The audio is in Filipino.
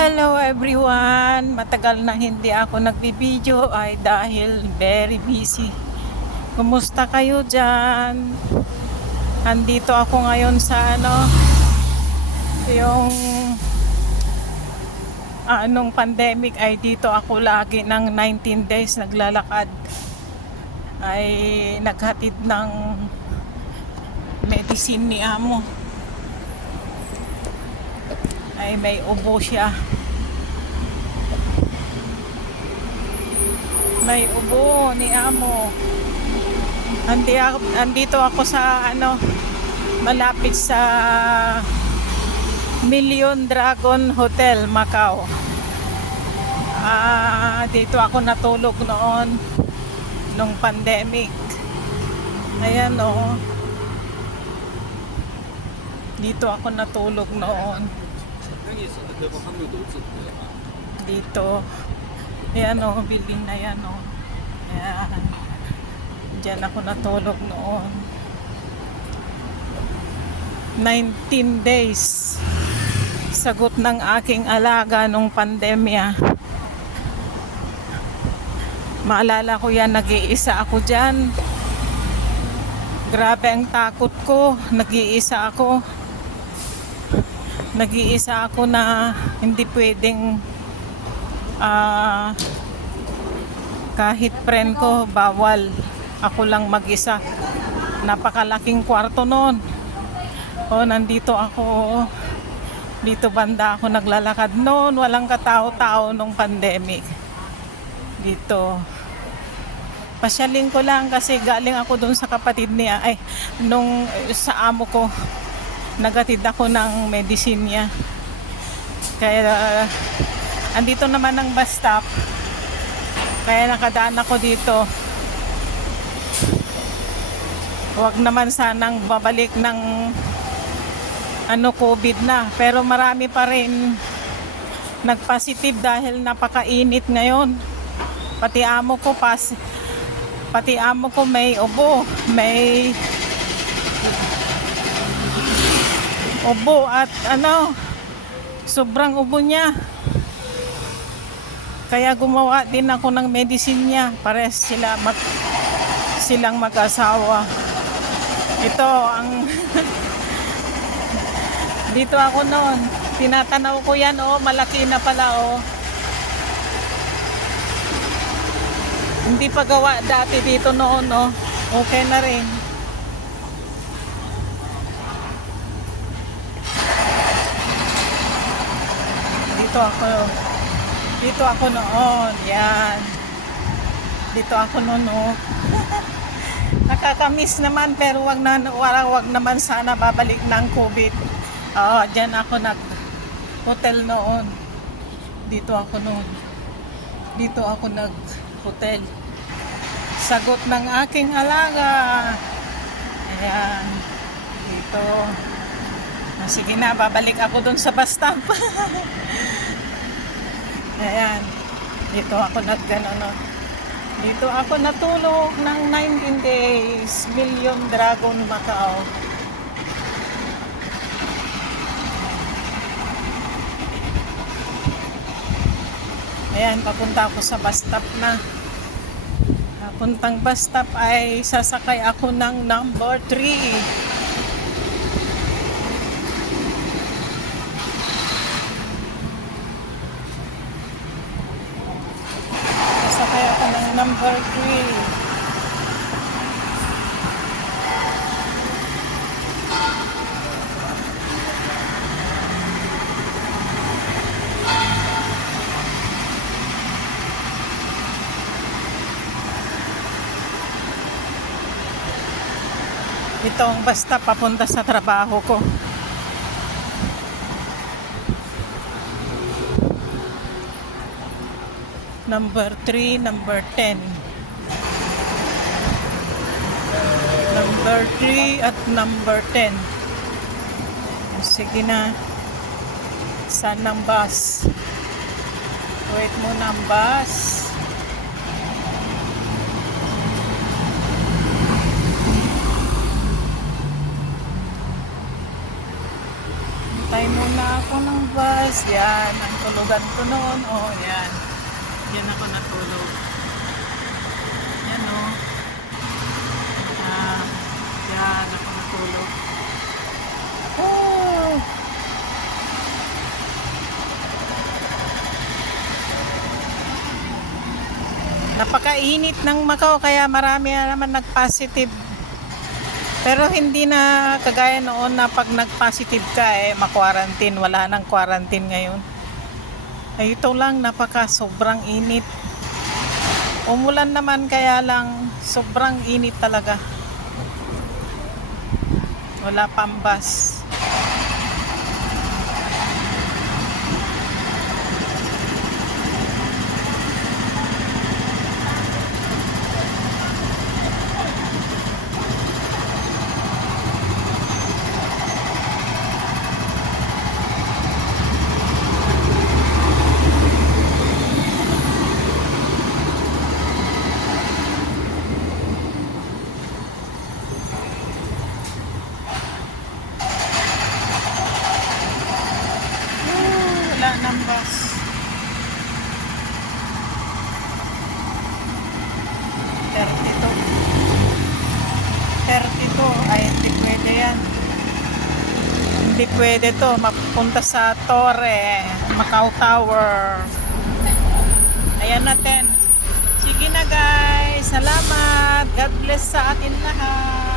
Hello everyone! Matagal na hindi ako nagbibideo ay dahil very busy. Kumusta kayo dyan? Andito ako ngayon sa yung anong pandemic ay dito ako lagi ng 19 days naglalakad. Ay naghatid ng medicine ni amo. Ay may ubo siya. May ubo ni amo. Andito ako sa malapit sa Million Dragon Hotel, Macau. Dito ako natulog noon nung pandemic. Ayan o. Dito ako natulog noon. Dito. Ayan o, building na yan o. Ayan. Diyan ako natulog noon. 19 days. Sagot ng aking alaga nung pandemya. Maalala ko yan, nag-iisa ako dyan. Grabe ang takot ko. Nag-iisa ako na hindi pwedeng kahit friend ko bawal, ako lang mag-isa. Napakalaking kwarto noon. Nandito ako, dito banda ako naglalakad noon, walang katao-tao nung pandemic. Dito pasyalin ko lang kasi galing ako dun sa kapatid niya, sa amo ko. Nagatid ako ng medicine niya. Kaya andito naman ang bus stop. Kaya nakadaan ako dito. Huwag naman sanang babalik ng COVID na. Pero marami pa rin nagpositive dahil napakainit ngayon. Pati amo ko may ubo. May ubo at sobrang ubo niya. Kaya gumawa din ako ng medicine niya. Pares silang mag-asawa. Ito ang dito ako noon. Tinatanaw ko yan, malaki na pala, Hindi pa gawa dati dito noon, Okay na rin. Dito ako noon. Yan. Dito ako noon, Nakakamiss naman pero wag naman sana babalik ng COVID. Diyan ako nag-hotel noon. Dito ako nag-hotel. Sagot ng aking alaga. Ayan. Dito. Sige na, babalik ako dun sa bus stop. Ayan. Dito ako Dito ako natulog ng 19 days. Million Dragon, Macau. Ayan, papunta ako sa bus stop na. Papuntang bus stop ay sasakay ako ng number 3. Number 3. Ito ang basta papunta sa trabaho ko. Number 3, number 10. Number 3 at number 10. Sige na. Saan ang bus? Wait muna ang bus. Hintay muna ako ng bus. Tapos, yan, ang tulugan ko noon. Oh, yan. Yan ako natulog. Yan, oh. Ah, yan ako natulog. Oh! Napakainit ng Macau kaya marami na naman nag-positive. Pero hindi na kagaya noon na pag nag-positive ka ma-quarantine. Wala nang quarantine ngayon. Ay, ito lang, sobrang init. Umulan naman kaya lang sobrang init talaga. Wala pambas. Wala nang bus. 32. Ay, hindi pwede yan. Hindi pwede to. Mapunta sa Torre, Macau Tower. Ayan natin. Sige na guys. Salamat. God bless sa atin lahat.